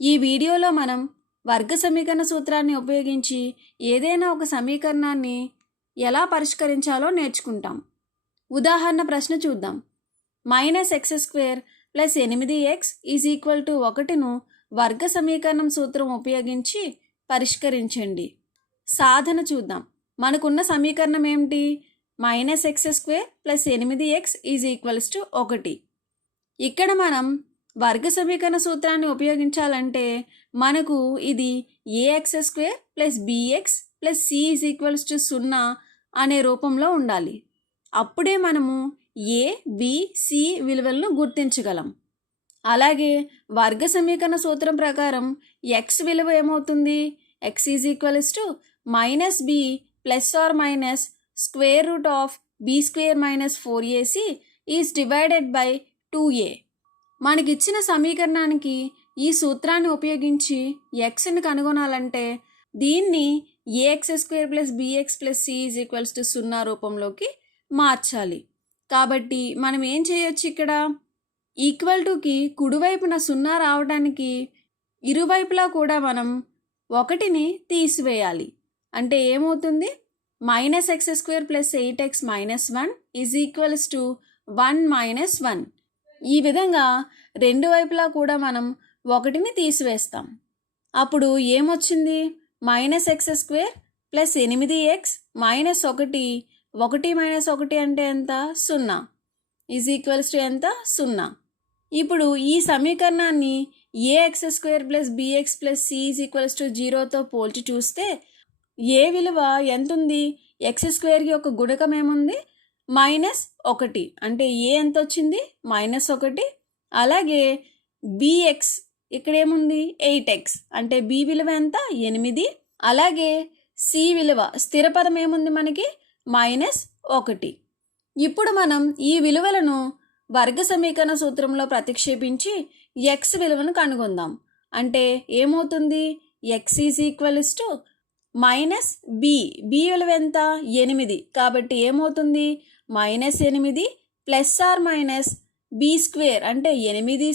ఈ వీడియోలో మనం వర్గ సమీకరణ సూత్రాన్ని ఉపయోగించి ఏదైనా ఒక సమీకరణాన్ని ఎలా పరిష్కరించాలో నేర్చుకుంటాం. ఉదాహరణ ప్రశ్న చూద్దాం. -x² + 8x = 1ను వర్గ సమీకరణం సూత్రం ఉపయోగించి పరిష్కరించండి. సాధన చూద్దాం. మనకున్న సమీకరణం ఏమిటి? -x² + 8x = 1. ఇక్కడ మనం వర్గ సమీకరణ సూత్రాన్ని ఉపయోగించాలంటే మనకు ఇది ax² + bx + c = 0 అనే రూపంలో ఉండాలి. అప్పుడే మనము a, b, c విలువలను గుర్తించగలం. అలాగే వర్గ సమీకరణ సూత్రం ప్రకారం x విలువ ఏమవుతుంది? x = -b ± √b² - 4ac / 2a. మనకిచ్చిన సమీకరణానికి ఈ సూత్రాన్ని ఉపయోగించి xని కనుగొనాలంటే దీన్ని ax² + bx + c = 0 రూపంలోకి మార్చాలి. కాబట్టి మనం ఏం చేయొచ్చు? ఇక్కడ ఈక్వల్ టుకి కుడివైపున 0 రావడానికి ఇరువైపులా కూడా మనం 1ని తీసివేయాలి. అంటే ఏమవుతుంది? -x² + 8x - 1 = 1 - 1. ఈ విధంగా రెండు వైపులా కూడా మనం 1ని తీసివేస్తాం. అప్పుడు ఏమొచ్చింది? -x² + 8x - 1 1 - 1 అంటే ఎంత? 0 = ఎంత? 0. ఇప్పుడు ఈ సమీకరణాన్ని ax² + bx + c = 0తో పోల్చి చూస్తే a విలువ ఎంతుంది? x² యొక్క గుణకం ఏముంది? -1. అంటే a ఎంత వచ్చింది? -1. అలాగే bx ఇక్కడ ఏముంది? 8x. అంటే b విలువ ఎంత? 8. అలాగే c విలువ స్థిర పదం ఏముంది మనకి? -1. ఇప్పుడు మనం ఈ విలువలను వర్గ సమీకరణ సూత్రంలో ప్రతిక్షేపించి x విలువను కనుగొందాం. అంటే ఏమవుతుంది? x -b. b విలువ ఎంత? 8. కాబట్టి ఏమవుతుంది? -8 ± b² అంటే 8² -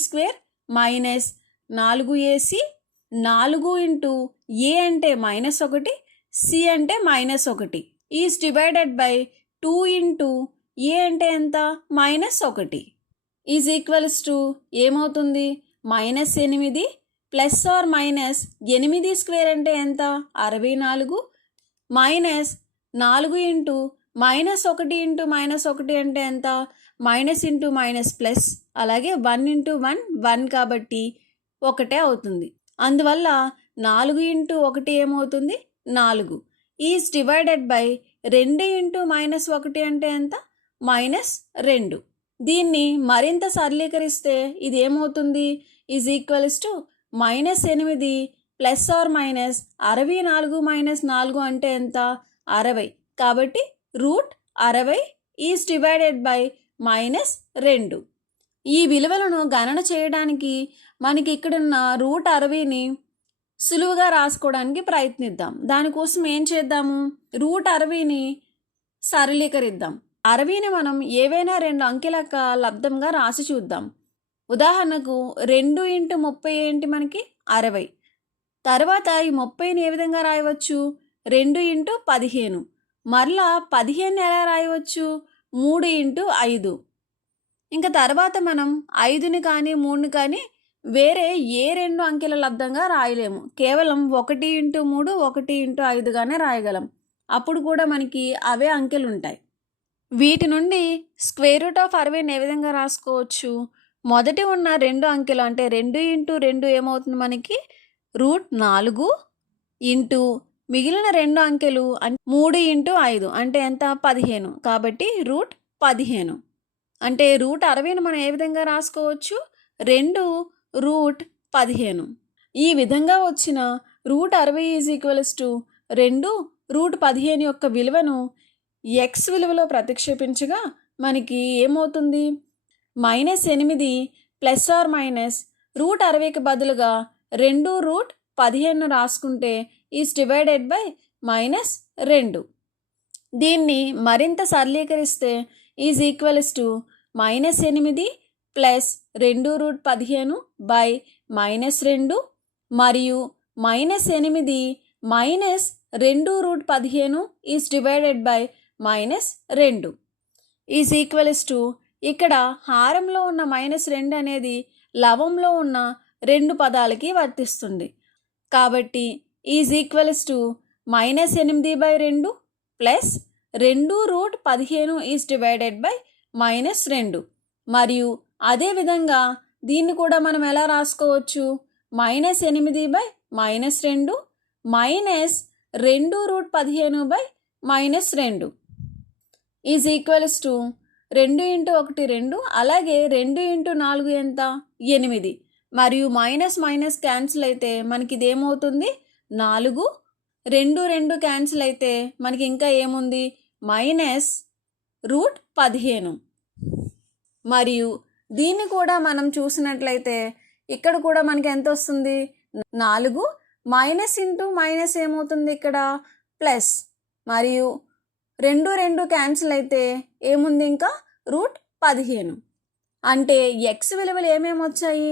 4ac. 4 a అంటే -1, c అంటే -1 / 2 a అంటే ఎంత? -1 ఏమవుతుంది? -8 ± 8² అంటే ఎంత? 64 -4 -1 అంటే ఎంత? -, అలాగే 1 × 1 1 కాబట్టి 1 అవుతుంది. అందువల్ల 4 × 1 ఏమవుతుంది? 4 / 2 -1 అంటే ఎంత? -2. దీన్ని మరింత సరళీకరిస్తే ఇది ఏమవుతుంది? -8 ± 64 - 4 అంటే ఎంత? 60. కాబట్టి √60 /-2. ఈ విలువలను గణన చేయడానికి మనకి ఇక్కడున్న √60ని సులువుగా రాసుకోవడానికి ప్రయత్నిద్దాం. దానికోసం ఏం చేద్దాము? √60ని సరళీకరిద్దాం. 60ని మనం ఏవైనా 2 అంకెల లబ్దంగా రాసి చూద్దాం. ఉదాహరణకు 2 × 30 ఏంటి మనకి? 60. తర్వాత ఈ 30ని ఏ విధంగా రాయవచ్చు? 2 × 15. మరలా 15ని ఎలా రాయవచ్చు? 3 × 5. ఇంకా తర్వాత మనం 5ని కానీ 3ని కానీ వేరే ఏ 2 అంకెల లబ్దంగా రాయలేము. కేవలం 1 × 3 1 × 5గానే రాయగలం. అప్పుడు కూడా మనకి అవే అంకెలు ఉంటాయి. వీటి నుండి √60ని ఏ విధంగా రాసుకోవచ్చు? మొదటి ఉన్న 2 అంకెలు అంటే 2 × 2 ఏమవుతుంది మనకి? √4 ఇంటూ మిగిలిన 2 అంకెలు 3 × 5 అంటే ఎంత? 15. కాబట్టి √15. అంటే √60ని మనం ఏ విధంగా రాసుకోవచ్చు? 2 √15. ఈ విధంగా వచ్చిన √60 2 √15 యొక్క విలువను x విలువలో ప్రతిక్షేపించగా మనకి ఏమవుతుంది? -8 ± √60కి బదులుగా 2 √15 రాసుకుంటే /-2. దీన్ని మరింత సరళీకరిస్తే -8 + 2 √15 /-2 మరియు -8 minus 2√15 is divided by -2 is equals to ఇక్కడ హారంలో ఉన్న -2 అనేది లవంలో ఉన్న 2 పదాలకి వర్తిస్తుంది. కాబట్టి is equals to -8/2 plus 2√15 is divided by -2. మరియు అదేవిధంగా దీన్ని కూడా మనం ఎలా రాసుకోవచ్చు? -8/-2 మైనస్ 2√15/-2 ఈజ్ ఈక్వల్స్ టు 2 × 1 2, అలాగే 2 × 4 ఎంత? 8. మరియు మైనస్ మైనస్ క్యాన్సిల్ అయితే మనకి ఇదేమవుతుంది? 4. 2 క్యాన్సిల్ అయితే మనకి ఇంకా ఏముంది? -√15. మరియు దీన్ని కూడా మనం చూసినట్లయితే ఇక్కడ కూడా మనకి ఎంత వస్తుంది? 4 మైనస్ ఇంటూ మైనస్ ఏమవుతుంది ఇక్కడ? ప్లస్. మరియు 2 క్యాన్సిల్ అయితే ఏముంది ఇంకా? √15. అంటే ఎక్స్ విలువలు ఏమేమి వచ్చాయి?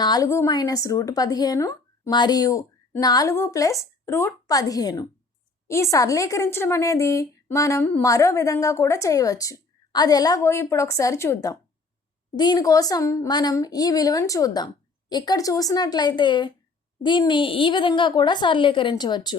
4 మైనస్ √15 మరియు 4 ప్లస్ √15. ఈ సరళీకరించడం అనేది మనం మరో విధంగా కూడా చేయవచ్చు. అది ఎలాగో ఇప్పుడు ఒకసారి చూద్దాం. దీనికోసం మనం ఈ విలువను చూద్దాం. ఇక్కడ చూసినట్లయితే దీన్ని ఈ విధంగా కూడా సరళీకరించవచ్చు.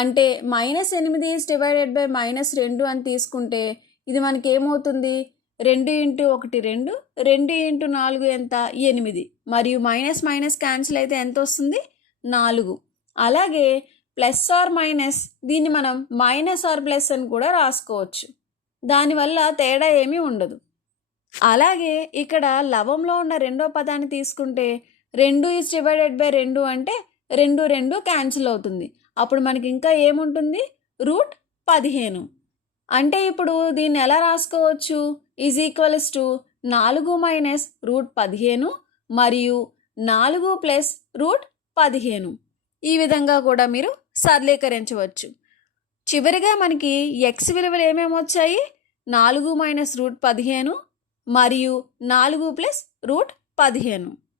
అంటే -8 ఈజ్ డివైడెడ్ బై -2 అని తీసుకుంటే ఇది మనకి ఏమవుతుంది? 2 × 1 2, 2 × 4 ఎంత? 8. మరియు మైనస్ మైనస్ క్యాన్సిల్ అయితే ఎంత వస్తుంది? 4. అలాగే ప్లస్ ఆర్ మైనస్ దీన్ని మనం మైనస్ ఆర్ ప్లస్ అని కూడా రాసుకోవచ్చు. దానివల్ల తేడా ఏమీ ఉండదు. అలాగే ఇక్కడ లవంలో ఉన్న రెండో పదాన్ని తీసుకుంటే 2 ఈజ్ డివైడెడ్ బై 2 అంటే 2 క్యాన్సిల్ అవుతుంది. అప్పుడు మనకి ఇంకా ఏముంటుంది? √15. అంటే ఇప్పుడు దీన్ని ఎలా రాసుకోవచ్చు? ఈజ్ ఈక్వల్స్ టు 4 మైనస్ √15 మరియు 4 ప్లస్ √15. ఈ విధంగా కూడా మీరు సరళీకరించవచ్చు. చివరిగా మనకి ఎక్స్ విలువలు ఏమేమి వచ్చాయి? 4 మైనస్ √15 మరియు 4 ప్లస్ √15.